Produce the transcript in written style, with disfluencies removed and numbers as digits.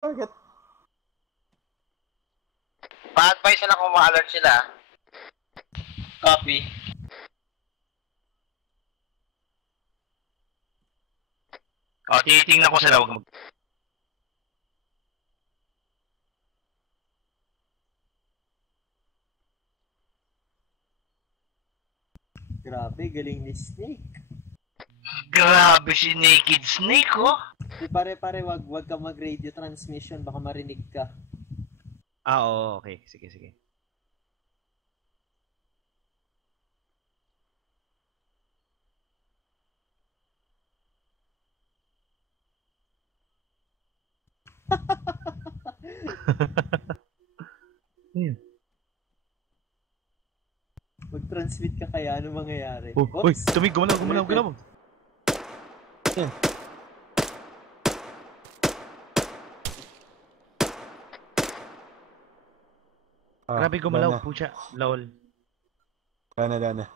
Target. Pa-advise na kung ma-alert sila. Copy. O, tinitingnan ko sila. Huwag mag... Grabe, galing ni Snake. Grabe si Naked Snake, oh. Di pare-pare, wag ka mag-radio transmission, baka marinig ka. Oo, okay. Sige, sige. Ayun. Mag-transmit ka kaya, ano mangyayari? Uy, tumig, gumalaw. Yan. Grabe gumalaw, pucha. Lol. Dana.